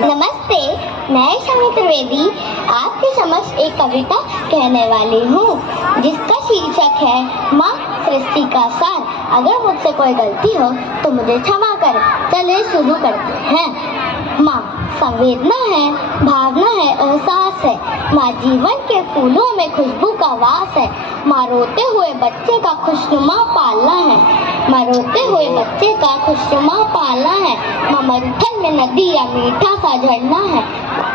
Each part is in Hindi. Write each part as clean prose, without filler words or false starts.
नमस्ते, मैं शमी त्रिवेदी आपके समक्ष एक कविता कहने वाली हूँ जिसका शीर्षक है माँ सृष्टि का सार। अगर मुझसे कोई गलती हो तो मुझे क्षमा करें। चलिए शुरू करते हैं। माँ संवेदना है, भावना है, एहसास है। माँ जीवन के फूलों में खुशबू का वास है। माँ रोते हुए बच्चे का खुशनुमा पालना है। माँ रोते हुए बच्चे का खुशनुमा पालना है। माँ मरुथल में नदी या मीठा सा झरना है।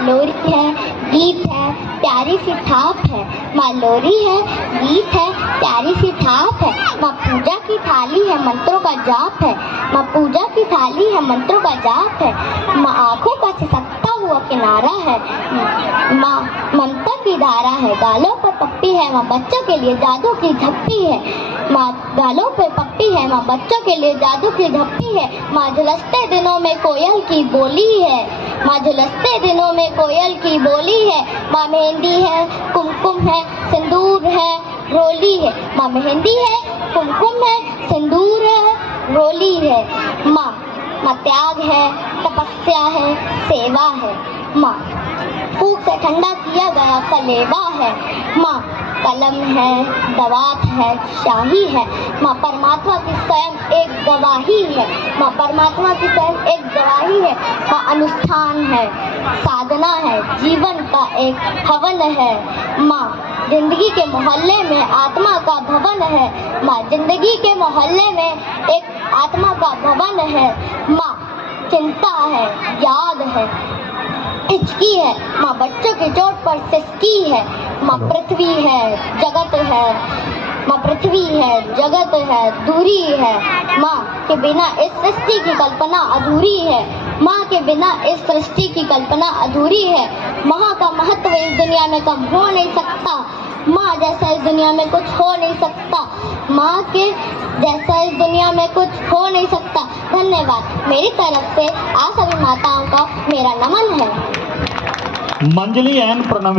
लोरी है, गीत है, प्यारी सी थाप है। माँ लोरी है, गीत है, प्यारी सी थाप है। माँ पूजा की थाली है, मंत्रों का जाप है। माँ पूजा की थाली है, मंत्रों का जाप है। माँ आँखों का सिसकता हुआ किनारा है। माँ ममता की धारा है। गालों पर पप्पी है, माँ बच्चों के लिए जादू की झप्पी है। माँ गालों पे पप्पी है, माँ बच्चों के लिए जादू की झप्पी है। माँ झुलसते दिनों में कोयल की बोली है। माँ झुलसते दिनों में कोयल की बोली है। माँ मेहंदी है, कुमकुम है, सिंदूर है, रोली है। माँ मेहंदी है, कुमकुम है, सिंदूर है, रोली है। माँ त्याग है, तपस्या है, सेवा है। माँ फूंक से ठंडा किया गया कलेवा है। माँ कलम है, दवात है, शाही है। माँ परमात्मा की स्वयं एक गवाही है। माँ परमात्मा की स्वयं एक गवाही है। माँ अनुष्ठान है, साधना है, जीवन का एक हवन है। माँ जिंदगी के मोहल्ले में आत्मा का भवन है। माँ जिंदगी के मोहल्ले में एक आत्मा का भवन है। माँ चिंता है, याद है, हिचकी है। माँ बच्चों की चोट पर सिसकी है। माँ पृथ्वी है, जगत है। माँ पृथ्वी है, जगत है, दूरी है। माँ के बिना इस सृष्टि की कल्पना अधूरी है। माँ के बिना इस सृष्टि की कल्पना अधूरी है। माँ का महत्व इस दुनिया में कम हो नहीं सकता। माँ जैसा इस दुनिया में कुछ हो नहीं सकता। माँ के जैसा इस दुनिया में कुछ हो नहीं सकता। धन्यवाद। मेरी तरफ से आप सभी माताओं का मेरा नमन है। मंजली एन प्रणवी।